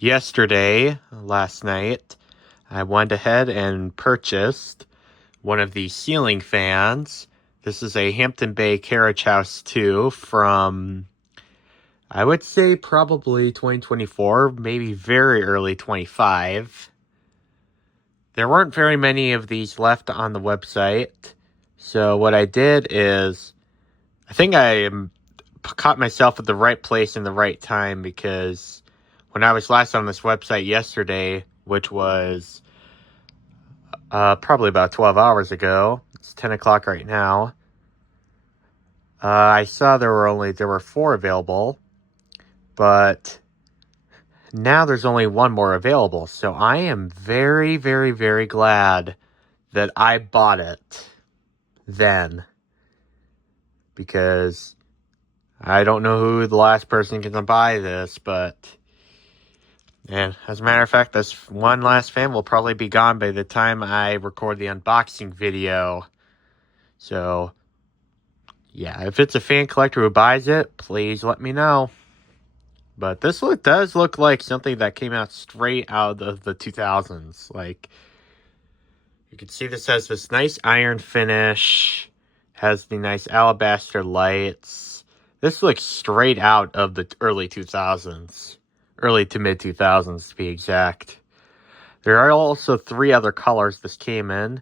last night, I went ahead and purchased one of the ceiling fans. This is a Hampton Bay Carriage House 2 from, I would say, probably 2024, maybe very early 25. There weren't very many of these left on the website, so what I did is, I think I caught myself at the right place in the right time, because when I was last on this website yesterday, which was probably about 12 hours ago, it's 10 o'clock right now, I saw there were 4 available, but now there's only 1 more available. So I am very, very, very glad that I bought it then, because I don't know who the last person can buy this, and as a matter of fact, this one last fan will probably be gone by the time I record the unboxing video. So, yeah, if it's a fan collector who buys it, please let me know. But this does look like something that came out straight out of the 2000s. Like, you can see this has this nice iron finish, has the nice alabaster lights. This looks straight out of the early 2000s. Early to mid 2000s to be exact. There are also 3 other colors this came in.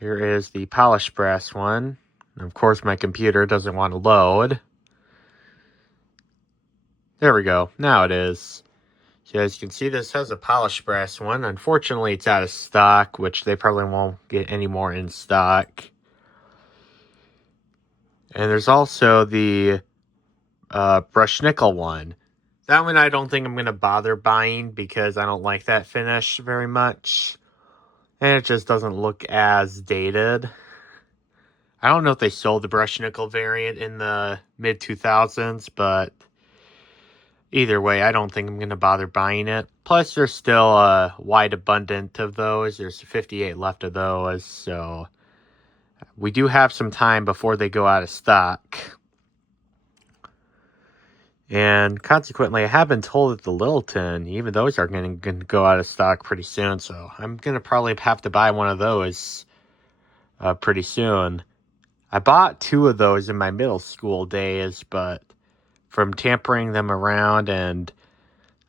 Here is the polished brass one. And of course, my computer doesn't want to load. There we go. Now it is. So as you can see, this has a polished brass one. Unfortunately, it's out of stock, which they probably won't get any more in stock. And there's also the brushed nickel one. That one I don't think I'm going to bother buying, because I don't like that finish very much. And it just doesn't look as dated. I don't know if they sold the brushed nickel variant in the mid-2000s, but either way, I don't think I'm going to bother buying it. Plus, there's still a wide abundance of those. There's 58 left of those, so we do have some time before they go out of stock. And consequently, I have been told that the Littleton, even those are going to go out of stock pretty soon, so I'm going to probably have to buy one of those pretty soon. I bought 2 of those in my middle school days, but from tampering them around, and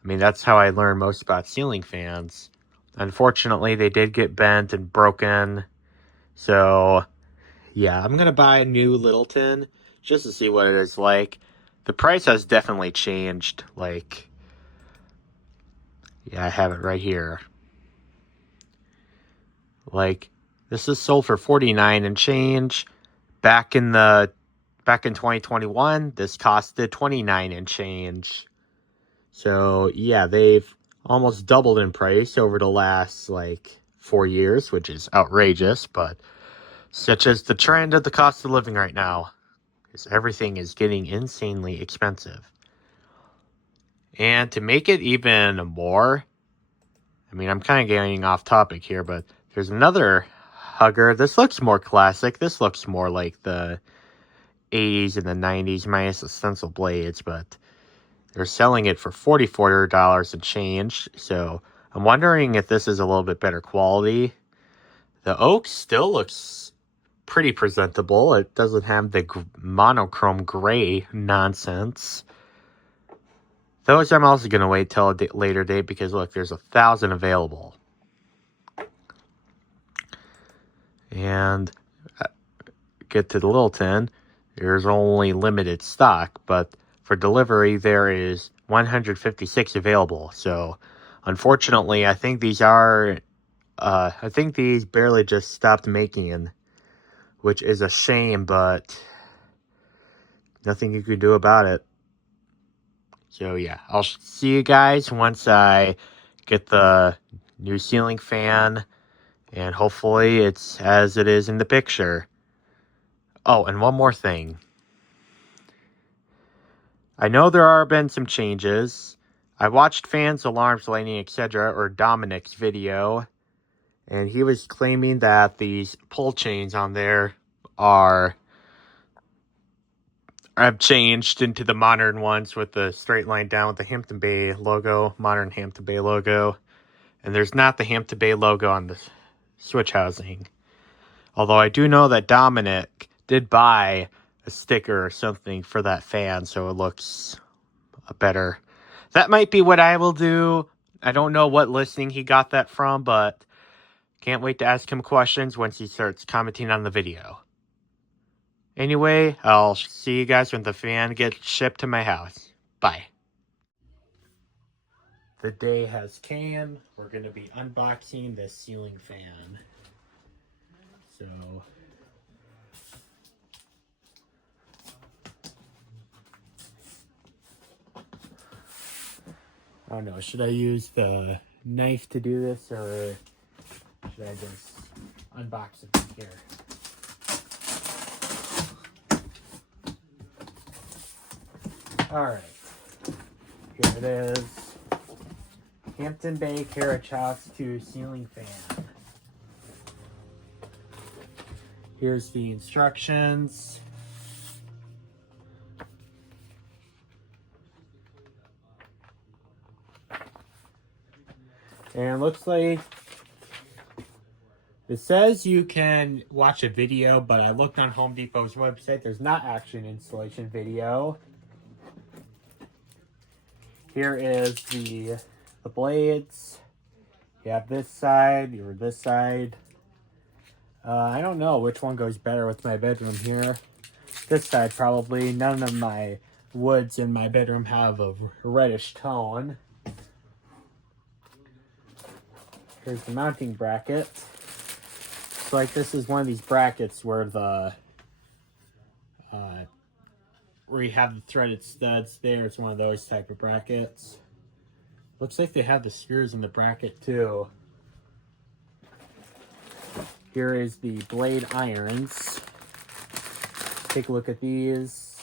I mean, that's how I learned most about ceiling fans. Unfortunately, they did get bent and broken, so yeah, I'm going to buy a new Littleton just to see what it is like. The price has definitely changed. Like, yeah, I have it right here. Like, this is sold for $49 and change. Back in 2021, this costed $29 and change. So, yeah, they've almost doubled in price over the last, 4 years, which is outrageous, but such as the trend of the cost of living right now, because everything is getting insanely expensive. And to make it even more, I mean, I'm kind of getting off topic here, but there's another hugger. This looks more classic. This looks more like the 80s and the 90s, minus the stencil blades, but they're selling it for $44 and change. So I'm wondering if this is a little bit better quality. The oak still looks pretty presentable. It doesn't have the monochrome gray nonsense. Those I'm also going to wait till a later date, because look, there's 1,000 available. And get to the Littleton, there's only limited stock, but for delivery there is 156 available. So unfortunately, I think these barely just stopped making, which is a shame, but nothing you can do about it. So yeah, I'll see you guys once I get the new ceiling fan, and hopefully it's as it is in the picture. Oh, and one more thing. I know there have been some changes. I watched Fans, Alarms, Lighting, etc., or Dominic's video, and he was claiming that these pull chains on there are I've changed into the modern ones with the straight line down with the Hampton Bay logo, modern Hampton Bay logo. And there's not the Hampton Bay logo on the switch housing. Although I do know that Dominic did buy a sticker or something for that fan, so it looks better. That might be what I will do. I don't know what listing he got that from, but can't wait to ask him questions once he starts commenting on the video. Anyway, I'll see you guys when the fan gets shipped to my house. Bye. The day has came. We're going to be unboxing this ceiling fan. So, I don't know, should I use the knife to do this, or should I just unbox it from here? Alright, here it is. Hampton Bay Carriage House 2 ceiling fan. Here's the instructions. And it looks like it says you can watch a video, but I looked on Home Depot's website. There's not actually an installation video. Here is the blades. You have this side, or this side. I don't know which one goes better with my bedroom here. This side probably. None of my woods in my bedroom have a reddish tone. Here's the mounting bracket. So like this is one of these brackets where the where you have the threaded studs there. It's one of those type of brackets. Looks like they have the screws in the bracket too. Here is the blade irons. Take a look at these.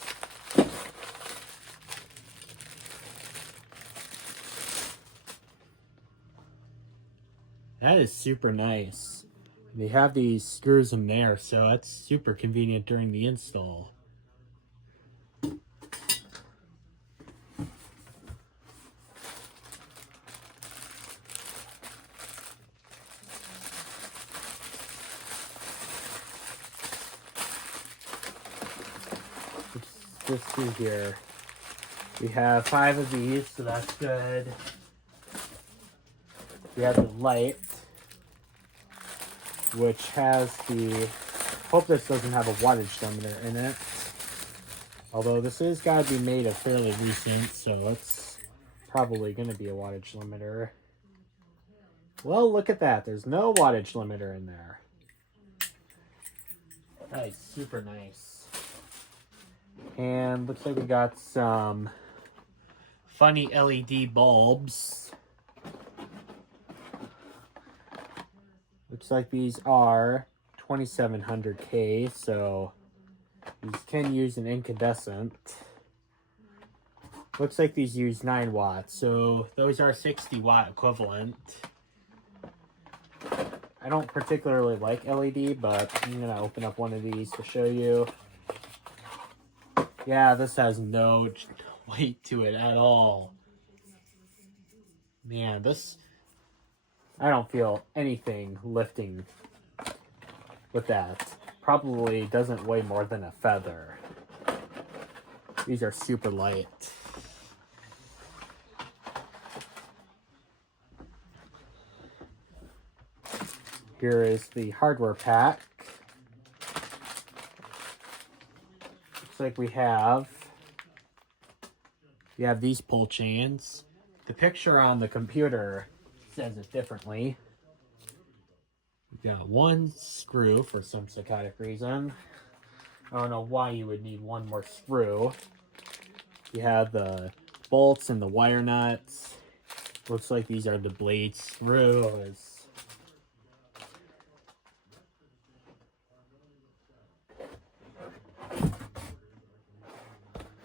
That is super nice. They have these screws in there, so that's super convenient during the install. Let's see here. We have 5 of these, so that's good. We have the light, which has the, hope this doesn't have a wattage limiter in it. Although this is got to be made of fairly recent, so it's probably going to be a wattage limiter. Well, look at that. There's no wattage limiter in there. That is super nice. And looks like we got some funny LED bulbs. Looks like these are 2700K, so these can use an incandescent. Looks like these use 9 watts, so those are 60 watt equivalent. I don't particularly like LED, but I'm going to open up one of these to show you. Yeah, this has no weight to it at all. Man, this, I don't feel anything lifting with that. Probably doesn't weigh more than a feather. These are super light. Here is the hardware pack. Looks like we have these pull chains. The picture on the computer says it differently. We've got 1 screw for some psychotic reason. I don't know why you would need 1 more screw. You have the bolts and the wire nuts. Looks like these are the blade screws.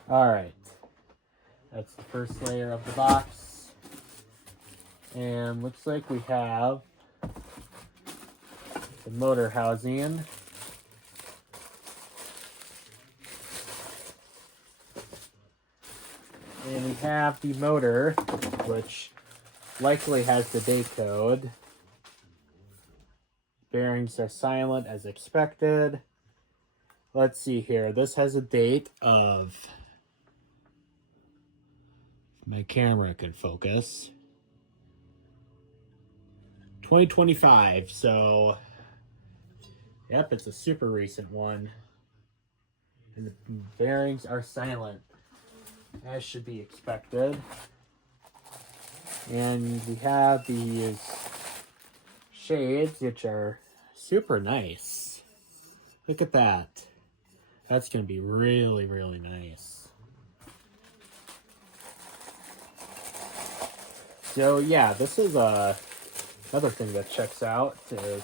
Alright, that's the first layer of the box. And looks like we have the motor housing. And we have the motor, which likely has the date code. Bearings are silent as expected. Let's see here. This has a date of... My camera can focus. 2025, so... Yep, it's a super recent one. And the bearings are silent, as should be expected. And we have these shades, which are super nice. Look at that. That's going to be really, really nice. So yeah, this is another thing that checks out is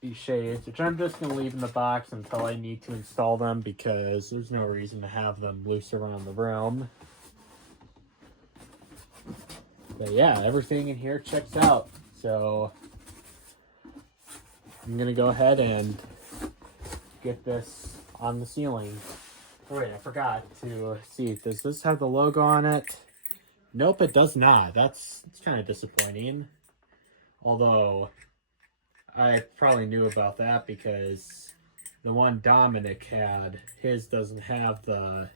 these shades, which I'm just going to leave in the box until I need to install them because there's no reason to have them loose around the room. But yeah, everything in here checks out. So I'm going to go ahead and get this on the ceiling. Oh wait, I forgot to see, does this have the logo on it? Nope, it does not. It's kind of disappointing. Although I probably knew about that because the one Dominic had, his doesn't have the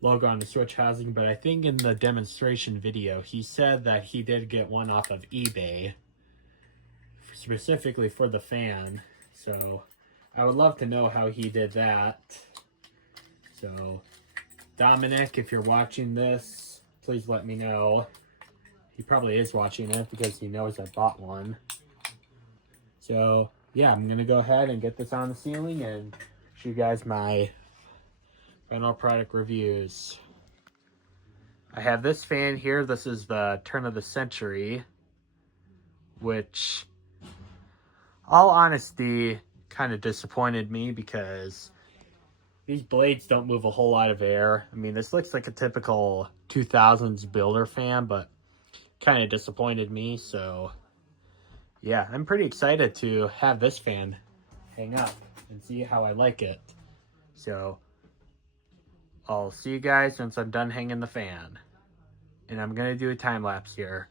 logo on the switch housing, but I think in the demonstration video, he said that he did get one off of eBay, specifically for the fan. So I would love to know how he did that. So Dominic, if you're watching this, please let me know. He probably is watching it because he knows I bought one. So yeah, I'm gonna go ahead and get this on the ceiling and show you guys my final product reviews. I have this fan here. This is the turn of the century, which, all honesty, kind of disappointed me because these blades don't move a whole lot of air. I mean, this looks like a typical 2000s builder fan, but kind of disappointed me. So yeah, I'm pretty excited to have this fan hang up and see how I like it. So I'll see you guys once I'm done hanging the fan. And I'm going to do a time lapse here.